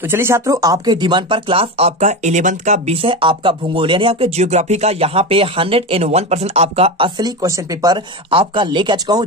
तो चलिए छात्रों, आपके डिमांड पर क्लास आपका 11th का विषय आपका भूगोल यानी आपके ज्योग्राफी का यहाँ पे 101% आपका असली क्वेश्चन पेपर आपका लेके आ चुका हूँ।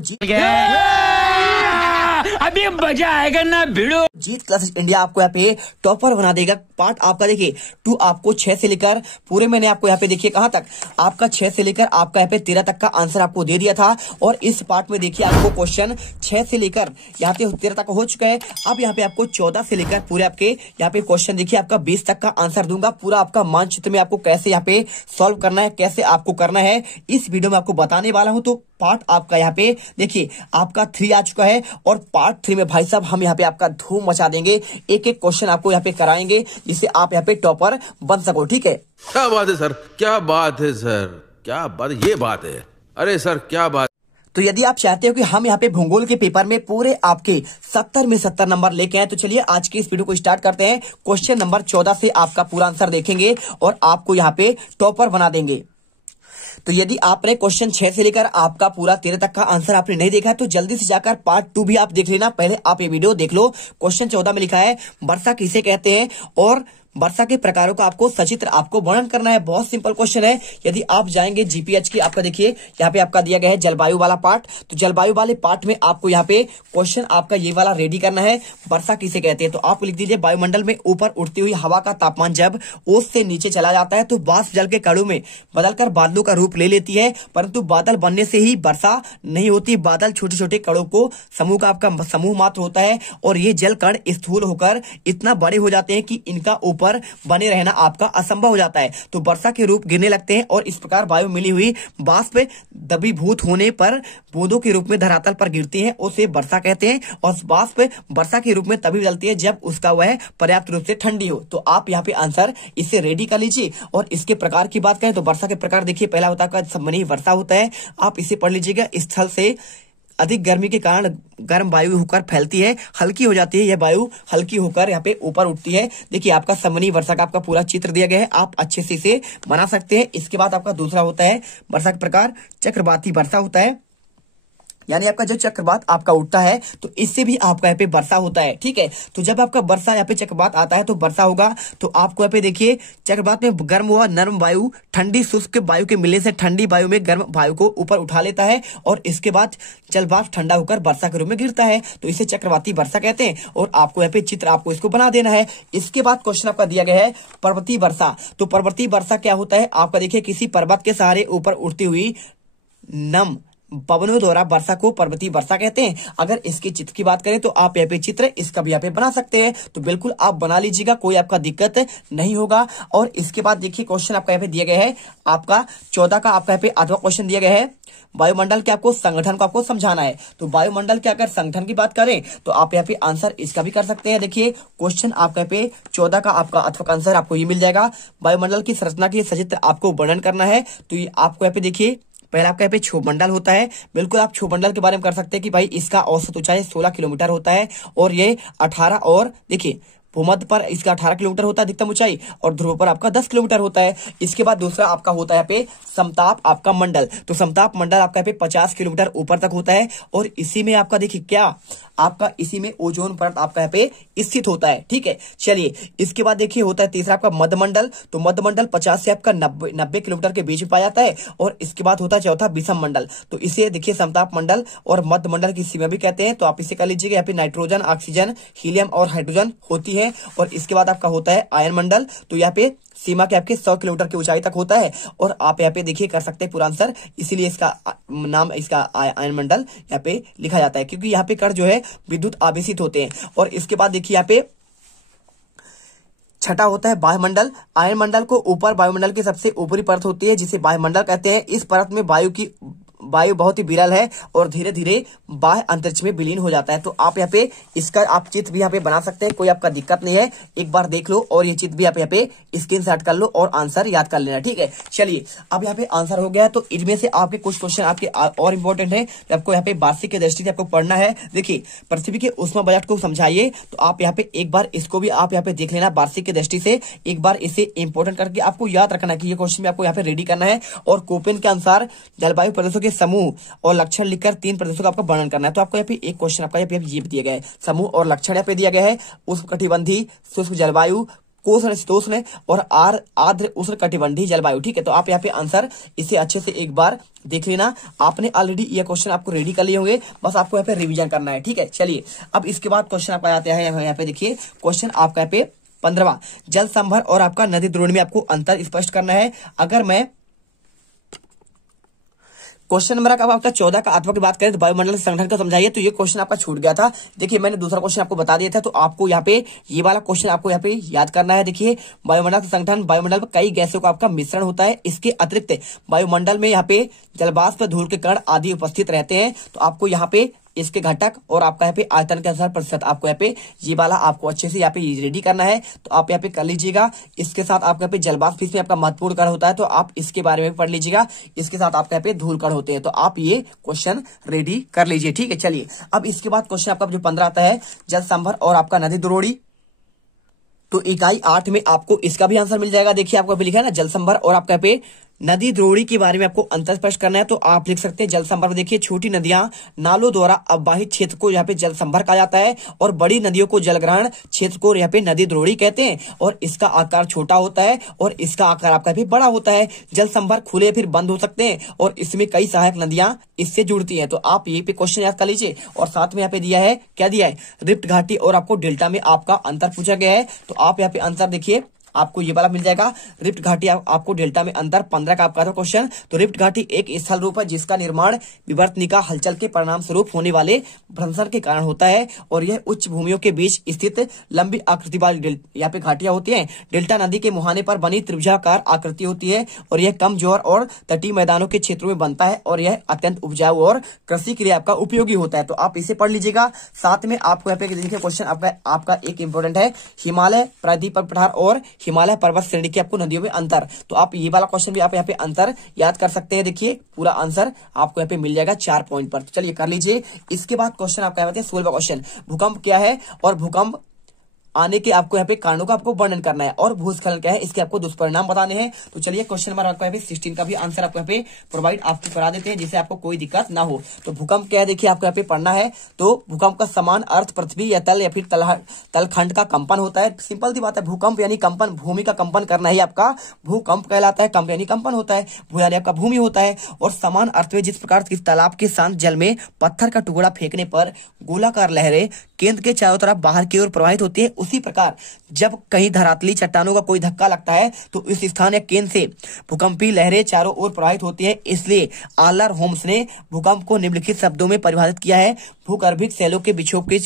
अभी मजा आएगा ना भिड़ो। जीत क्लासेस इंडिया आपको यहाँ पे टॉपर बना देगा। पार्ट आपका देखिए 2 आपको 6 से लेकर पूरे मैंने आपको यहाँ पे देखिए कहाँ तक आपका 6 से लेकर आपका यहाँ पे 13 तक का आंसर आपको दे दिया था। और इस पार्ट में देखिए आपको क्वेश्चन 6 से लेकर यहाँ पे 13 तक हो चुका है। अब यहाँ पे आपको 14 से लेकर पूरे आपके यहाँ पे क्वेश्चन देखिए आपका 20 तक का आंसर दूंगा। पूरा आपका मानचित्र में आपको कैसे यहाँ पे सॉल्व करना है, कैसे आपको करना है, इस वीडियो में आपको बताने वाला हूँ। तो पार्ट आपका यहाँ पे देखिए आपका 3 आ चुका है और पार्ट 3 में भाई साहब हम यहाँ पे आपका धूम मचा देंगे। एक एक क्वेश्चन आपको यहाँ पे कराएंगे जिससे आप यहाँ पे टॉपर बन सको। ठीक है, क्या बात है सर, क्या बात है सर, क्या बात, ये बात है। अरे सर क्या बात। तो यदि आप चाहते हो कि हम यहाँ पे भूगोल के पेपर में पूरे आपके 70 में 70 नंबर लेके आए, तो चलिए आज की इस वीडियो को स्टार्ट करते हैं। क्वेश्चन नंबर 14 से आपका पूरा आंसर देखेंगे और आपको यहाँ पे टॉपर बना देंगे। तो यदि आपने क्वेश्चन 6 से लेकर आपका पूरा 13 तक का आंसर आपने नहीं देखा तो जल्दी से जाकर पार्ट 2 भी आप देख लेना। पहले आप ये वीडियो देख लो। क्वेश्चन 14 में लिखा है वर्षा किसे कहते हैं और वर्षा के प्रकारों का आपको सचित्र आपको वर्णन करना है। बहुत सिंपल क्वेश्चन है। यदि आप जाएंगे जीपीएच की आपका देखिए यहाँ पे आपका दिया गया है जलवायु वाला पार्ट। तो जलवायु वाले पार्ट में आपको यहाँ पे क्वेश्चन आपका ये वाला रेडी करना है। वर्षा किसे कहते हैं तो आप लिख दीजिए वायुमंडल में ऊपर उठती हुई हवा का तापमान जब ओस से नीचे चला जाता है तो वाष्प जल के कणों में बदलकर बादलों का रूप ले लेती है। परंतु बादल बनने से ही वर्षा नहीं होती। बादल छोटे छोटे कणों को समूह का आपका समूह मात्र होता है और ये जल कण स्थूल होकर इतना बड़े हो जाते हैं कि इनका ऊपर बने रहना आपका असंभव हो जाता है। तो वर्षा के रूप गिरने लगते हैं और इस प्रकार वायु मिली हुई वाष्प द्रवीभूत होने पर बूंदों के रूप में धरातल पर गिरती है, उसे वर्षा कहते हैं। और वाष्प वर्षा के रूप में तभी बदलती है जब उसका वह पर्याप्त रूप से ठंडी हो। तो आप यहाँ पे आंसर इससे रेडी कर लीजिए। और इसके प्रकार की बात करें तो वर्षा के प्रकार देखिए पहला होता है संवहनीय वर्षा होता है। आप इसे पढ़ लीजिएगा। स्थल से अधिक गर्मी के कारण गर्म वायु होकर फैलती है, हल्की हो जाती है। यह वायु हल्की होकर यहाँ पे ऊपर उठती है। देखिए आपका संवहनीय वर्षा का आपका पूरा चित्र दिया गया है, आप अच्छे से इसे बना सकते हैं। इसके बाद आपका दूसरा होता है वर्षा के प्रकार चक्रवाती वर्षा होता है, यानी आपका जो चक्रवात आपका उठता है तो इससे भी आपका यहाँ पे वर्षा होता है। ठीक है, तो जब आपका वर्षा यहाँ पे चक्रवात आता है तो वर्षा होगा। तो आपको यहाँ पे देखिए चक्रवात में गर्म हुआ नरम वायु ठंडी शुष्क वायु के मिलने से ठंडी वायु में गर्म वायु को ऊपर उठा लेता है और इसके बाद जलवाष्प ठंडा होकर वर्षा के रूप में गिरता है। तो इसे चक्रवाती वर्षा कहते हैं। और आपको यहाँ पे चित्र आपको इसको बना देना है। इसके बाद क्वेश्चन आपका दिया गया है पर्वतीय वर्षा। तो पर्वतीय वर्षा क्या होता है आपका देखिए किसी पर्वत के सहारे ऊपर उठती हुई नम पवनों द्वारा वर्षा को पर्वतीय वर्षा कहते हैं। अगर इसके चित्र की बात करें तो आप यहाँ पे चित्र इसका भी यहाँ पे बना सकते हैं। तो बिल्कुल आप बना लीजिएगा, कोई आपका दिक्कत नहीं होगा। और इसके बाद देखिए क्वेश्चन आपका यहाँ पे दिया गया है आपका 14 का आपका यहाँ पे 8वां क्वेश्चन दिया गया है वायुमंडल के आपको संगठन को आपको समझाना है। तो वायुमंडल के अगर संगठन की बात करें तो आप यहाँ पे आंसर इसका भी कर सकते हैं। देखिए क्वेश्चन आपका यहाँ पे 14 का आपका 8वां आंसर आपको ये मिल जाएगा। वायुमंडल की संरचना की सचित्र आपको वर्णन करना है। तो ये आपको यहाँ पे देखिए पहला आपका यहाँ पे क्षोभमंडल होता है। बिल्कुल आप क्षोभमंडल के बारे में कर सकते हैं कि भाई इसका औसत ऊंचाई 16 किलोमीटर होता है और ये 18 और देखिए भूमध्य पर इसका 18 किलोमीटर होता है अधिकतम ऊंचाई और ध्रुव पर आपका 10 किलोमीटर होता है। इसके बाद दूसरा आपका होता है यहाँ पे समताप आपका मंडल। तो समताप मंडल आपका यहाँ पे 50 किलोमीटर ऊपर तक होता है और इसी में आपका देखिए क्या आपका इसी में ओजोन परत आपका यहाँ पे स्थित होता है। ठीक है, चलिए इसके बाद देखिए होता है तीसरा आपका मध्यमंडल। तो मध्यमंडल 50 से आपका 90 किलोमीटर के बीच में पाया जाता है। और इसके बाद होता है चौथा विषम मंडल। तो इसे देखिए समताप मंडल और मध्यमंडल की सीमा भी कहते हैं। तो आप इसे कर लीजिएगा। यहाँ पे नाइट्रोजन, ऑक्सीजन, हीलियम और हाइड्रोजन होती है। और इसके बाद आपका होता है आयन मंडल। तो यहाँ पे सीमा के आपके 100 किलोमीटर की ऊंचाई तक होता है। और आप यहाँ पे देखिए कर सकते हैं पूरा आंसर, इसीलिए इसका नाम इसका आयन मंडल यहाँ पे लिखा जाता है क्योंकि यहाँ पे कण जो है विद्युत आवेशित होते हैं। और इसके बाद देखिए यहाँ पे छठा होता है वायुमंडल। आयन मंडल को ऊपर वायुमंडल की सबसे ऊपरी परत होती है जिसे वायुमंडल कहते हैं। इस परत में वायु बहुत ही विरल है और धीरे धीरे बाह्य अंतरिक्ष में विलीन हो जाता है। तो आप यहाँ पे इसका आप चित्र भी यहाँ पे बना सकते हैं, कोई आपका दिक्कत नहीं है। एक बार देख लो और ये चित्र भी आप यहाँ पे स्क्रीनशॉट कर लो और आंसर याद कर लेना। ठीक है, चलिए अब यहाँ पे आंसर हो गया। तो इनमें से आपके कुछ क्वेश्चन आपके और इंपॉर्टेंट है तो आपको यहाँ पे वार्षिक की दृष्टि से आपको पढ़ना है। देखिए पृथ्वी के उष्मा बजट को समझाइए। तो आप यहाँ पे एक बार इसको भी आप यहाँ पे देख लेना वार्षिक की दृष्टि से। एक बार इसे इंपॉर्टेंट करके आपको याद रखना है कि ये क्वेश्चन भी आपको यहाँ पे रेडी करना है। और कोपेन के अनुसार जलवायु प्रदेशों के के समूह और लक्षण लिखकर 3 प्रदेशों का आपका वर्णन करना है। तो आपको यहाँ पे एक क्वेश्चन आपका यहाँ पे ये दिया गया है, समूह और लक्षण यहाँ पे दिया गया है। उष्णकटिबंधीय शुष्क जलवायु, शीतोष्ण और आर्द्र उष्णकटिबंधीय जलवायु। ठीक है, तो आप यहाँ पे आंसर इसे अच्छे से एक बार देख लेना। आपने ऑलरेडी ये क्वेश्चन आपको रेडी कर लिए होंगे, बस आपको यहाँ पे रिवीजन करना है। ठीक है, चलिए अब इसके बाद क्वेश्चन आपका आता है यहाँ पे देखिए क्वेश्चन आपका यहाँ पे 15वां, जल संभर और आपका नदी द्रोणी में आपको अंतर स्पष्ट करना है। अगर मैं क्वेश्चन नंबर आपका 14 का आत्मा की बात करें तो वायुमंडल संगठन को समझाइए, तो ये क्वेश्चन आपका छूट गया था। देखिए मैंने दूसरा क्वेश्चन आपको बता दिया था, तो आपको यहाँ पे ये वाला क्वेश्चन आपको यहाँ पे याद करना है। देखिए वायुमंडल संगठन, वायुमंडल में कई गैसों का आपका मिश्रण होता है। इसके अतिरिक्त वायुमंडल में यहाँ पे जलवाष्प, धूल के कण आदि उपस्थित रहते हैं। तो आपको यहाँ पे इसके घटक और आपका यहाँ पे आयतन के अनुसार प्रतिशत आपको यहाँ पे ये वाला आपको अच्छे से यहाँ पे रेडी करना है। तो आप यहाँ पे कर लीजिएगा। इसके साथ आपका यहाँ पे जलवाष्प इसमें आपका महत्वपूर्ण कण होता है, तो आप इसके बारे में पढ़ लीजिएगा। इसके साथ आपका यहाँ पे धूल कण होते हैं, तो आप ये क्वेश्चन रेडी कर लीजिए। ठीक है, चलिए अब इसके बाद क्वेश्चन आपका जो 15 आता है, जल संभर और आपका नदी द्रोणी। तो इकाई 8 में आपको इसका भी आंसर मिल जाएगा। देखिए आपको लिखा है ना जल संभर और आपका यहाँ पे नदी द्रोणी के बारे में आपको अंतर स्पष्ट करना है। तो आप लिख सकते हैं जल संभर। देखिए छोटी नदियां नालों द्वारा अववाहित क्षेत्र को यहाँ पे जल संभर कहा जाता है, और बड़ी नदियों को जलग्रहण क्षेत्र को यहाँ पे नदी द्रोणी कहते हैं। और इसका आकार छोटा होता है और इसका आकार आपका भी बड़ा होता है। जल संभर खुले फिर बंद हो सकते हैं और इसमें कई सहायक नदियां इससे जुड़ती है। तो आप ये पे क्वेश्चन याद कर लीजिए। और साथ में यहाँ पे दिया है, क्या दिया है, रिफ्ट घाटी और आपको डेल्टा में आपका अंतर पूछा गया है। तो आप यहाँ पे आंसर देखिए आपको ये वाला मिल जाएगा, रिफ्ट घाटी आपको डेल्टा में अंतर 15 का आपका था क्वेश्चन। तो रिफ्ट घाटी एक स्थल रूप है जिसका निर्माण विवर्तनिका हलचल के परिणाम स्वरूप होने वाले भ्रंशन के कारण होता है, और यह उच्च भूमियों के बीच स्थित लंबी आकृति वाली यहाँ पे घाटियां होती हैं। डेल्टा नदी के मुहाने पर बनी त्रिभुजाकार आकृति होती है, और यह कम जोर और तटीय मैदानों के क्षेत्रों में बनता है, और यह अत्यंत उपजाऊ और कृषि के लिए आपका उपयोगी होता है। तो आप इसे पढ़ लीजिएगा। साथ में आपको यहाँ पे देखिए क्वेश्चन आपका एक इंपोर्टेंट है, हिमालय प्रायद्वीप पठार और हिमालय पर्वत श्रेणी की आपको नदियों में अंतर। तो आप ये वाला क्वेश्चन भी आप यहाँ पे अंतर याद कर सकते हैं। देखिए पूरा आंसर आपको यहाँ पे मिल जाएगा 4 पॉइंट पर। तो चलिए कर लीजिए। इसके बाद क्वेश्चन आपका है 16वां क्वेश्चन, भूकंप क्या है और भूकंप आने के आपको यहाँ पे कारणों का आपको वर्णन करना है, और भूस्खलन क्या है इसके आपको दुष्परिणाम बताने हैं। तो चलिए क्वेश्चन नंबर आपको यहाँ पे 16 का भी आंसर आपको यहाँ पे प्रोवाइड आपको करा देते हैं, जिससे आपको कोई दिक्कत ना हो। तो भूकंप क्या है देखिए आपको यहाँ पे पढ़ना है। तो भूकंप का समान अर्थ पृथ्वी या तल या फिर तलखंड का कंपन होता है। सिंपल सी बात है, भूकंप यानी कंपन, भूमि का कंपन करना ही आपका भूकंप कहलाता है। कंप यानी कंपन होता है, भू यानी आपका भूमि होता है। और समान अर्थ में जिस प्रकार किस तालाब के शांत जल में पत्थर का टुकड़ा फेंकने पर गोलाकार लहरें केंद्र के चारों तरफ बाहर की ओर प्रवाहित होती है, उसी प्रकार जब कहीं धरातली चट्टानों का कोई धक्का लगता है तो इस स्थान या केंद्र से भूकंपी लहरें चारों ओर प्रवाहित होती है। इसलिए आलर होम्स ने भूकंप को निम्नलिखित शब्दों में परिभाषित किया है, भूगर्भिक शैलों के विक्षोभ के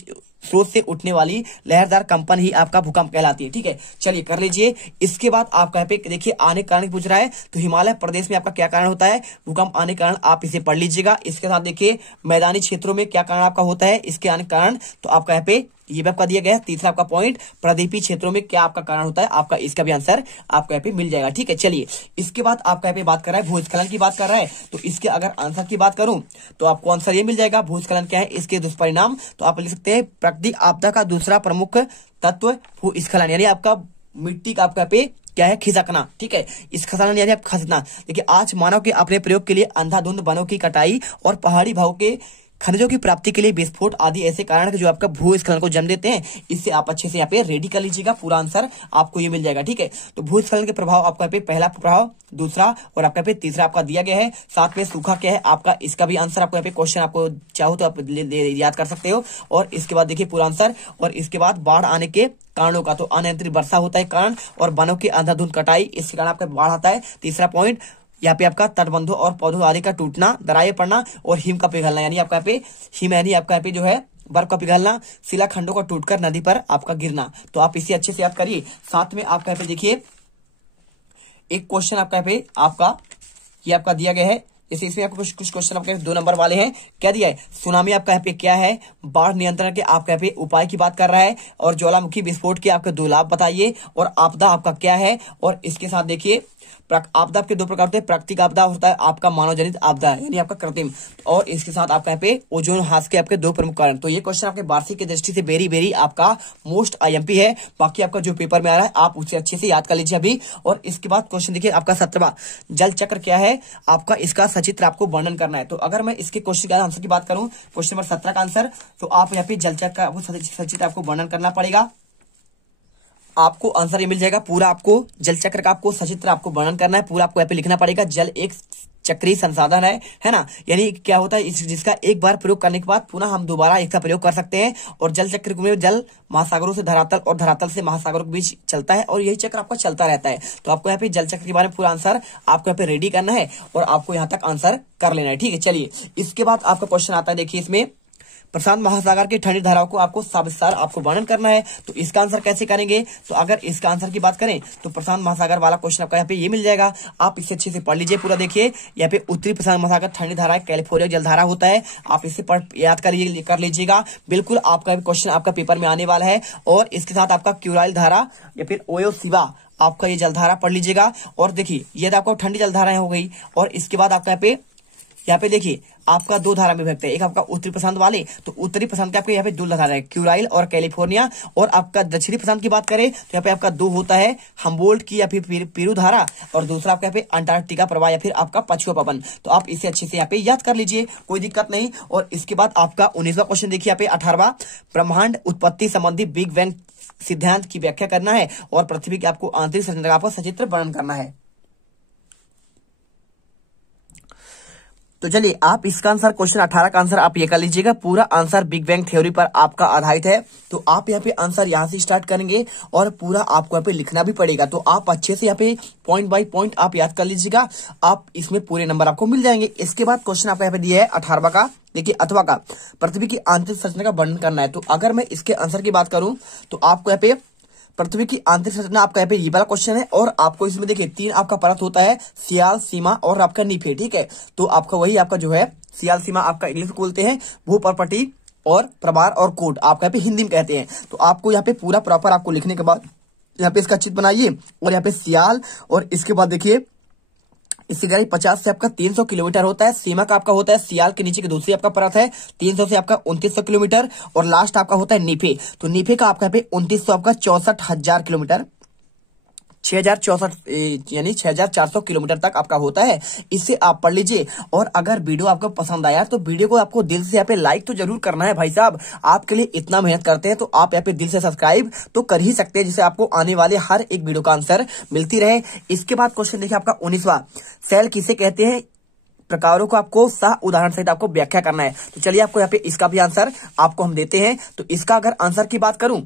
स्रोत से उठने वाली लहरदार कंपन ही आपका भूकंप कहलाती है। ठीक है, चलिए कर लीजिए। इसके बाद आपका यहाँ पे देखिए आने कारण पूछ रहा है, तो हिमालय प्रदेश में आपका क्या कारण होता है, भूकंप आने कारण आप इसे पढ़ लीजिएगा। इसके साथ देखिए मैदानी क्षेत्रों में क्या कारण आपका होता है, इसके आने कारण तो आपका यहाँ पे ये भी आपका दिया गया है। तीसरा आपका पॉइंट, प्रदीपी क्षेत्रों में क्या आपका कारण होता है, आपका इसका भी आंसर आपको यहाँ पे मिल जाएगा। ठीक है, चलिए इसके बाद आपका यहाँ पे बात कर रहा है भूस्खलन की बात कर रहा है। तो इसके अगर आंसर की बात करूं तो आपको आंसर ये मिल जाएगा, भूस्खलन क्या है इसके दुष्परिणाम। तो आप लिख सकते हैं प्राकृतिक आपदा का दूसरा प्रमुख तत्व भूस्खलन, यानी आपका मिट्टी का आपका पे क्या है, खिसकना। ठीक है, इस खसना यानी आप खसना। देखिए आज मानव के अपने प्रयोग के लिए अंधाधुंध वनों की कटाई और पहाड़ी भागों के खनिजों की प्राप्ति के लिए विस्फोट आदि ऐसे कारण जो आपका भूस्खलन को जन्म देते हैं, इससे आप अच्छे से यहाँ पे रेडी कर लीजिएगा। पूरा आंसर आपको ये मिल जाएगा। ठीक है, तो भूस्खलन के प्रभाव आपका यहाँ पे पहला प्रभाव, दूसरा और आपका पे तीसरा आपका दिया गया है। साथ में सूखा क्या है आपका, इसका भी आंसर आपको यहाँ पे क्वेश्चन आपको चाहो तो आप याद कर सकते हो। और इसके बाद देखिए पूरा आंसर, और इसके बाद बाढ़ आने के कारणों का, तो अनियंत्रित वर्षा होता है कारण, और वनों की अंधाधुंध कटाई इसके कारण आपका बाढ़ आता है। तीसरा पॉइंट यहाँ पे आपका तटबंधों और पौधों आदि का टूटना, दरारें पड़ना, और हिम का पिघलना, यानी आपका यहाँ पे हिम यानी आपका यहाँ पे जो है बर्फ का पिघलना, शिलाखंडों का टूटकर नदी पर आपका गिरना। तो आप इसे अच्छे से याद करिए। साथ में आपका यहाँ पे देखिए एक क्वेश्चन आपका यहाँ पे आपका ये आपका दिया गया है, जैसे इसमें आपको कुछ क्वेश्चन आपके 2 नंबर वाले हैं। क्या दिया है, सुनामी आपका यहाँ पे क्या है, बाढ़ नियंत्रण के आपका यहाँ पे उपाय की बात कर रहा है, और ज्वालामुखी विस्फोट के आपके 2 लाभ बताइए, और आपदा आपका क्या है। और इसके साथ देखिए आपदा के दो प्रकार होते हैं, प्राकृतिक आपदा होता है आपका मानव जनित आपदा यानी आपका कृत्रिम, और इसके साथ आपका यहाँ पे ओजोन ह्रास के आपके दो प्रमुख कारण। तो ये क्वेश्चन आपके वार्षिक की दृष्टि से वेरी वेरी आपका मोस्ट आईएमपी है। बाकी आपका जो पेपर में आ रहा है आप उसे अच्छे से याद कर लीजिए अभी। और इसके बाद क्वेश्चन देखिए आपका 17वां, जल चक्र क्या है आपका, इसका सचित्र आपको वर्णन करना है। तो अगर मैं इसके क्वेश्चन का आंसर की बात करूं, क्वेश्चन नंबर 17 का आंसर, तो आप यहाँ पे जल चक्र का आपको सचित्र आपको वर्णन करना पड़ेगा। आपको आंसर ये मिल जाएगा पूरा, आपको जल चक्र का आपको सचित्र आपको वर्णन करना है, पूरा आपको यहाँ पे लिखना पड़ेगा। जल एक चक्रीय संसाधन है ना, यानी क्या होता है जिसका एक बार प्रयोग करने के बाद पुनः हम दोबारा इसका प्रयोग कर सकते हैं। और जल चक्र में जल महासागरों से धरातल और धरातल से महासागरों के बीच चलता है और यही चक्र आपका चलता रहता है। तो आपको यहाँ पे जल चक्र के बारे में पूरा आंसर आपको यहाँ पे रेडी करना है और आपको यहाँ तक आंसर कर लेना है, ठीक है। चलिए इसके बाद आपका क्वेश्चन आता है, देखिए इसमें प्रशांत महासागर की ठंडी धाराओं को आपको सविस्तार आपको वर्णन करना है। तो इसका आंसर कैसे करेंगे, तो अगर इसका आंसर की बात करें तो प्रशांत महासागर वाला क्वेश्चन आपका यहाँ पे ये मिल जाएगा, आप इसे अच्छे से पढ़ लीजिए पूरा। देखिए यहाँ पे उत्तरी प्रशांत महासागर ठंडी धारा कैलिफोर्निया जलधारा होता है, आप इसे याद कर लीजिएगा, बिल्कुल आपका क्वेश्चन आपका पेपर में आने वाला है। और इसके साथ आपका क्यूराइल धारा या फिर ओयो सिवा आपका ये जलधारा पढ़ लीजिएगा। और देखिए ये तो आपको ठंडी जलधारा हो गई। और इसके बाद आपका यहाँ पे देखिए आपका दो धारा में विभक्त है, एक आपका उत्तरी प्रशांत वाले, तो उत्तरी प्रशांत के आपके यहाँ पे दो धारा है, क्यूराइल और कैलिफोर्निया। और आपका दक्षिणी प्रशांत की बात करें तो यहाँ पे आपका दो होता है, हम्बोल्ट की या फिर पेरू धारा, और दूसरा आपका यहाँ पे अंटार्कटिका प्रवाह या फिर आपका पछुआ पवन। तो आप इसे अच्छे से यहाँ पे याद कर लीजिए, कोई दिक्कत नहीं। और इसके बाद आपका 19वां क्वेश्चन देखिए यहाँ पे 18वां, ब्रह्मांड उत्पत्ति संबंधी बिग बैंग सिद्धांत की व्याख्या करना है और पृथ्वी के आपको आंतरिक संरचना का सचित्र वर्णन करना है। तो चलिए आप इसका आंसर क्वेश्चन 18 का आंसर आप ये कर लीजिएगा, पूरा आंसर बिग बैंग थ्योरी पर आपका आधारित है। तो आप यहाँ पे आंसर यहाँ से स्टार्ट करेंगे और पूरा आपको यहाँ पे लिखना भी पड़ेगा। तो आप अच्छे से यहाँ पे पॉइंट बाय पॉइंट आप याद कर लीजिएगा, आप इसमें पूरे नंबर आपको मिल जाएंगे। इसके बाद क्वेश्चन आपको यहाँ पे दिया है 18वां का, देखिए अथवा का, पृथ्वी की आंतरिक संरचना का वर्णन करना है। तो अगर मैं इसके आंसर की बात करूं तो आपको यहाँ पे पृथ्वी की आंतरिक संरचना आपका यहाँ पे ये वाला क्वेश्चन है। और आपको इसमें देखिए 3 आपका परत होता है, सियाल, सीमा और आपका नीफे, ठीक है। तो आपका वही आपका जो है सियाल, सीमा आपका इंग्लिश में बोलते हैं, भू परपटी और प्रभार और कोड आपका यहाँ पे हिंदी में कहते हैं। तो आपको यहाँ पे पूरा प्रॉपर आपको लिखने के बाद यहाँ पे इसका चित्र बनाइए और यहाँ पे सियाल, और इसके बाद देखिए इसकी गहराई 50 से आपका 300 किलोमीटर होता है। सीमा का आपका होता है सियाल के नीचे की दूसरी आपका परत है 300 से आपका 2900 किलोमीटर, और लास्ट आपका होता है नीफे। तो नीफे का आपका यहाँ पे 2900 आपका 64,000 किलोमीटर, 6064 यानी 6400 किलोमीटर तक आपका होता है। इससे आप पढ़ लीजिए। और अगर वीडियो आपको पसंद आया तो वीडियो को आपको दिल से यहाँ पे लाइक तो जरूर करना है भाई साहब, आपके लिए इतना मेहनत करते हैं तो आप यहाँ पे दिल से सब्सक्राइब तो कर ही सकते हैं, जिससे आपको आने वाले हर एक वीडियो का आंसर मिलती रहे। इसके बाद क्वेश्चन देखिए आपका 19वां, सेल किसे कहते हैं, प्रकारों को आपको सह उदाहरण सहित आपको व्याख्या करना है। तो चलिए आपको यहाँ पे इसका भी आंसर आपको हम देते हैं। तो इसका अगर आंसर की बात करूं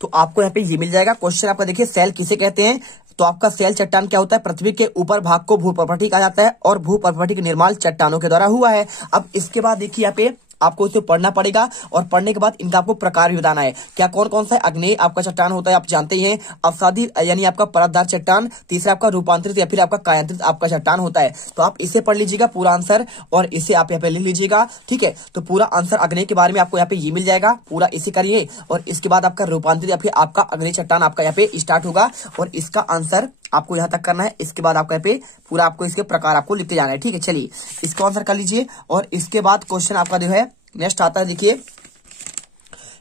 तो आपको यहाँ पे ये मिल जाएगा क्वेश्चन आपका, देखिए सेल किसे कहते हैं। तो आपका सेल चट्टान क्या होता है, पृथ्वी के ऊपर भाग को भूपर्पटी कहा जाता है और भूपर्पटी का निर्माण चट्टानों के द्वारा हुआ है। अब इसके बाद देखिए यहाँ पे आपको इसे पढ़ना पड़ेगा और पढ़ने के बाद इनका आपको प्रकार भी बताना है, क्या कौन कौन सा अग्नेय आपका चट्टान होता है, आप जानते ही हैं। अवसादी यानी आपका परतदार चट्टान, तीसरा आपका रूपांतरित या फिर आपका कायांतरित आपका चट्टान होता है। तो आप इसे पढ़ लीजिएगा पूरा आंसर और इसे आप यहाँ पे लिख लीजिएगा, ठीक है। तो पूरा आंसर अग्नेय के बारे में आपको यहाँ पे ये मिल जाएगा, पूरा इसे करिए। और इसके बाद आपका रूपांतरित या फिर आपका अग्नेय चट्टान आपका यहाँ पे स्टार्ट होगा और इसका आंसर आपको यहाँ तक करना है। इसके बाद आपका यहाँ पे पूरा आपको इसके प्रकार आपको लिखते जाना है, ठीक है। चलिए इसको आंसर कर लीजिए। और इसके बाद क्वेश्चन आपका जो है नेक्स्ट आता है, देखिए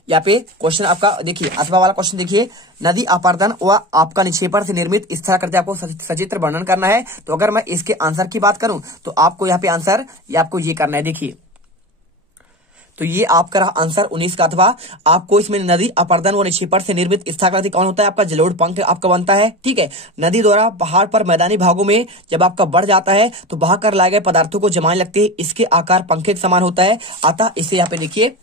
यहाँ पे क्वेश्चन आपका देखिए अथवा वाला क्वेश्चन, देखिए नदी अपर्दन व आपका निक्षेपण से निर्मित स्थलाकृति आपको सचित्र वर्णन करना है। तो अगर मैं इसके आंसर की बात करूं तो आपको यहाँ पे आंसर ये आपको ये करना है, देखिए तो ये आपका रहा आंसर 19 का। अथवा आपको इसमें नदी अपर्दन व निक्षेपण से निर्मित स्थलाकृति कौन होता है, आपका जलोढ़ पंख आपका बनता है, ठीक है। नदी द्वारा पहाड़ पर मैदानी भागों में जब आपका बढ़ जाता है तो बहा कर लाए गए पदार्थों को जमाने लगते हैं, इसके आकार पंखे के समान होता है, अतः इसे यहाँ पे देखिए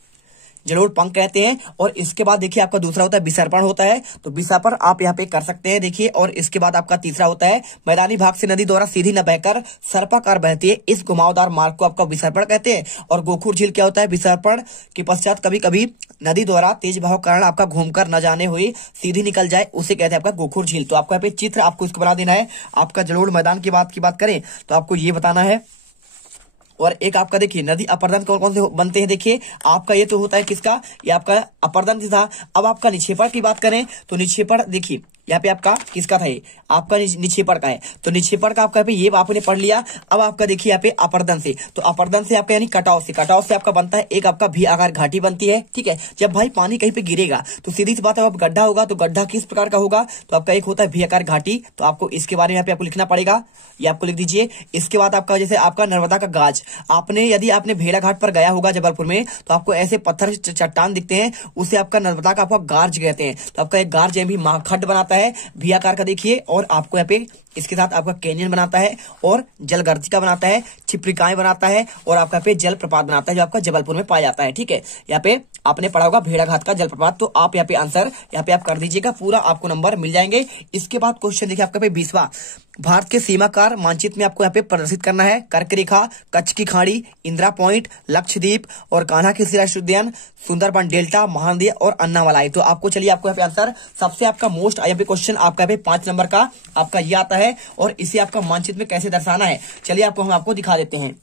जलोढ़ पंख कहते हैं। और इसके बाद देखिए आपका दूसरा होता है विसर्पण होता है, तो विसर्पण आप यहाँ पे कर सकते हैं, देखिए। और इसके बाद आपका तीसरा होता है मैदानी भाग से नदी द्वारा सीधी न बहकर सर्पाकार बहती है, इस घुमावदार मार्ग को आपका विसर्पण कहते हैं। और गोखुर झील क्या होता है, विसर्पण के पश्चात कभी कभी नदी द्वारा तेज भाव कारण आपका घूमकर न जाने हुई सीधी निकल जाए, उसे कहते हैं आपका गोखुर झील। तो आपको यहाँ पे चित्र आपको इसको बना देना है। आपका जलोढ़ मैदान की बात करें तो आपको ये बताना है। और एक आपका देखिए नदी अपर्दन कौन कौन से बनते हैं, देखिए आपका ये तो होता है किसका, ये आपका अपर्दन था। अब आपका निक्षेपण की बात करें तो निक्षेपण देखिए यहाँ पे आपका किसका था, ये आपका निक्षेपण का है। तो निक्षेपण का आपका ये आपने पढ़ लिया। अब आपका देखिए यहाँ पे अपरदन से, तो अपरदन से आपका यानी कटाव से आपका बनता है एक आपका भी आकार घाटी बनती है। ठीक है, जब भाई पानी कहीं पे गिरेगा तो सीधी सी बात है, अब गड्ढा होगा तो गड्ढा किस प्रकार का होगा, तो आपका एक होता है भी आकार घाटी। तो आपको इसके बारे में यहाँ पे आपको लिखना पड़ेगा, ये आपको लिख दीजिए। इसके बाद आपका जैसे आपका नर्मदा का गाज, यदि आपने भेड़ाघाट पर गया होगा जबलपुर में, तो आपको ऐसे पत्थर चट्टान दिखते हैं, उसे आपका नर्मदा का आपका गार्ज कहते हैं। तो आपका एक गार्ज भी खड्ड बनाता है भी आकार का देखिए, और आपको यहाँ पे इसके साथ आपका कैनियन बनाता है और जलगर्तिका बनाता है, छिप्रिकाएं बनाता है और आपका पे जल प्रपात बनाता है, जो आपका जबलपुर में पाया जाता है। ठीक है, यहाँ पे आपने पढ़ा होगा भेड़ाघाट का जलप्रपात। तो आप यहाँ पे आंसर यहाँ पे आप कर दीजिएगा, पूरा आपको नंबर मिल जाएंगे। इसके बाद क्वेश्चन देखिए आपका पे 20वां, भारत के सीमाकार मानचित्र में आपको यहाँ पे प्रदर्शित करना है कर्क रेखा, कच्छ की खाड़ी, इंदिरा पॉइंट, लक्षद्वीप और कान्हा किसली राष्ट्रीय उद्यान, सुंदरबन डेल्टा, महानदी और अन्नामलाई। तो आपको चलिए आपको यहाँ पे आंसर सबसे आपका मोस्ट यहाँ पे क्वेश्चन आपका यहाँ पे 5 नंबर का आपका ये आता है, और इसे आपका मानचित्र में कैसे दर्शाना है चलिए हम आपको दिखा देते हैं।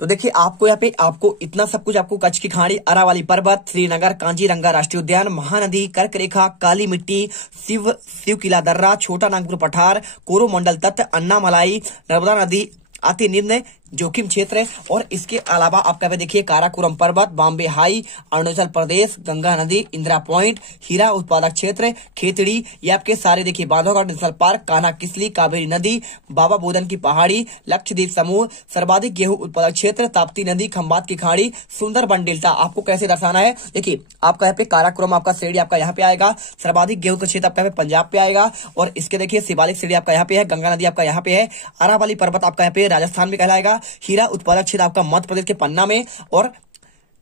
तो देखिए आपको यहाँ पे आपको इतना सब कुछ, आपको कच्छ की खाड़ी, अरावली पर्वत, श्रीनगर, कांजीरंगा राष्ट्रीय उद्यान, महानदी, कर्क रेखा, काली मिट्टी, शिव किला दर्रा, छोटा नागपुर पठार, कोरोमंडल तट, अन्नामलाई, नर्मदा नदी अति निम्न जोखिम क्षेत्र, और इसके अलावा आपका पे देखिए काराकोरम पर्वत, बॉम्बे हाई, अरुणाचल प्रदेश, गंगा नदी, इंदिरा पॉइंट, हीरा उत्पादक क्षेत्र, खेतड़ी, ये आपके सारे देखिए बांधवगढ़ नेशनल पार्क, कान्हा किसली, कावेरी नदी, बाबा बोधन की पहाड़ी, लक्षद्वीप समूह, सर्वाधिक गेहूं उत्पादक क्षेत्र, ताप्ती नदी, खंबात की खाड़ी, सुंदरबन डेल्टा। आपको कैसे दर्शाना है, देखिए आपका यहाँ पे काराकोरम आपका श्रेणी आपका यहाँ पे आएगा, सर्वाधिक गेहूं का क्षेत्र आपका यहाँ पे पंजाब पे आएगा, और इसके देखिए शिवालिक श्रेणी आपका यहाँ पे है, गंगा नदी आपका यहाँ पे है, अरावली पर्वत आपका यहाँ पे राजस्थान में कहलाएगा, हीरा उत्पादक क्षेत्र आपका मध्य प्रदेश के पन्ना में, और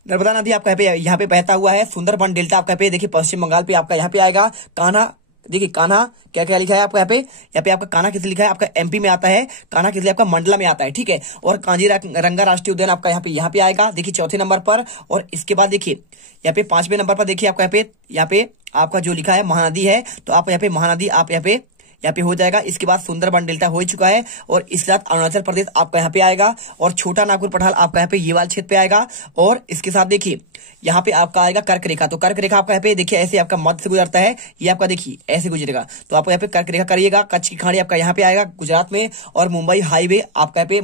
नर्मदा नदी आपका यहाँ पे बहता हुआ है, सुंदरबन डेल्टा आपका पे देखिए पश्चिम बंगाल पे आपका यहाँ पे आएगा, कान्हा देखिए कान्हा क्या क्या लिखा है आपका यहाँ पे आपका कान्हा किसली लिखा है, आपका एमपी में आता है, कान्हा किसली आपका मंडला में आता है। ठीक है, और कांजीरंगा राष्ट्रीय उद्यान आपका यहाँ पे आएगा देखिए चौथे नंबर पर, और इसके बाद देखिए यहाँ पे 5वें नंबर पर देखिए आपका यहाँ पे आपका जो लिखा है महानदी है, तो आप यहाँ पे महानदी आप यहाँ पे हो जाएगा। इसके बाद सुंदरबन डेल्टा हो चुका है, और इसके साथ अरुणाचल प्रदेश आपका यहाँ पे आएगा, और छोटा नागपुर पठार आपका यहाँ पे ये वाला क्षेत्र पे आएगा, और इसके साथ देखिए यहाँ पे आपका आएगा कर्क रेखा। तो कर्क रेखा आपका यहाँ पे देखिए ऐसे आपका मध्य से गुजरता है, ये आपका देखिए ऐसे गुजरेगा, तो आपको यहाँ पे कर्क रेखा करिएगा। कच्छ की खाड़ी आपका यहाँ पे आएगा गुजरात में, और मुंबई हाईवे आपका यहाँ पे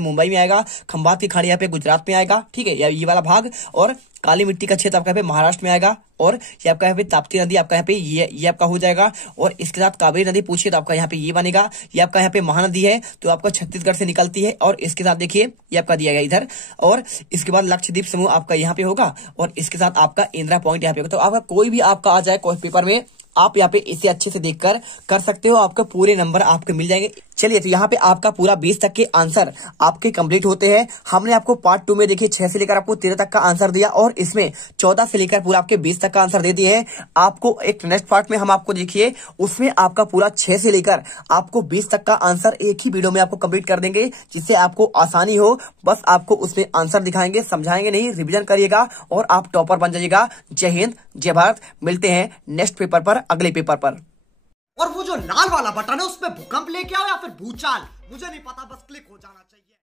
मुंबई में आएगा, खंबात की खाड़ी यहाँ पे गुजरात में आएगा। ठीक है, ये वाला भाग, और काली मिट्टी का क्षेत्र आपका यहाँ पे महाराष्ट्र में आएगा, और ये आपका यहाँ पे ताप्ती नदी आपका यहाँ पे ये आपका हो जाएगा, और इसके साथ कावेरी नदी पूछिए तो आपका यहाँ पे ये बनेगा, ये आपका यहाँ पे महानदी है, तो आपका छत्तीसगढ़ से निकलती है, और इसके साथ देखिए ये आपका दिया गया इधर, और इसके बाद लक्षद्वीप समूह आपका यहाँ पे होगा, और इसके साथ आपका इंदिरा पॉइंट यहाँ पे होगा। तो आपका कोई भी आपका आ जाए क्वेश्चन पेपर में, आप यहाँ पे इसे अच्छे से देखकर कर सकते हो, आपके पूरे नंबर आपको मिल जाएंगे। चलिए, तो यहाँ पे आपका पूरा 20 तक के आंसर आपके कंप्लीट होते हैं। हमने आपको पार्ट 2 में देखिए 6 से लेकर आपको 13 तक का आंसर दिया, और इसमें 14 से लेकर पूरा आपके 20 तक का आंसर दे दिए हैं। आपको एक नेक्स्ट पार्ट में हम आपको देखिए उसमें आपका पूरा 6 से लेकर आपको 20 तक का आंसर एक ही वीडियो में आपको कंप्लीट कर देंगे, जिससे आपको आसानी हो। बस आपको उसमें आंसर दिखाएंगे, समझाएंगे नहीं, रिविजन करिएगा और आप टॉपर बन जाइएगा। जय हिंद, जय भारत। मिलते हैं नेक्स्ट पेपर पर, अगले पेपर पर। और वो जो लाल वाला बटन है उस पे भूकंप लेके आओ या फिर भूचाल, मुझे नहीं पता, बस क्लिक हो जाना चाहिए।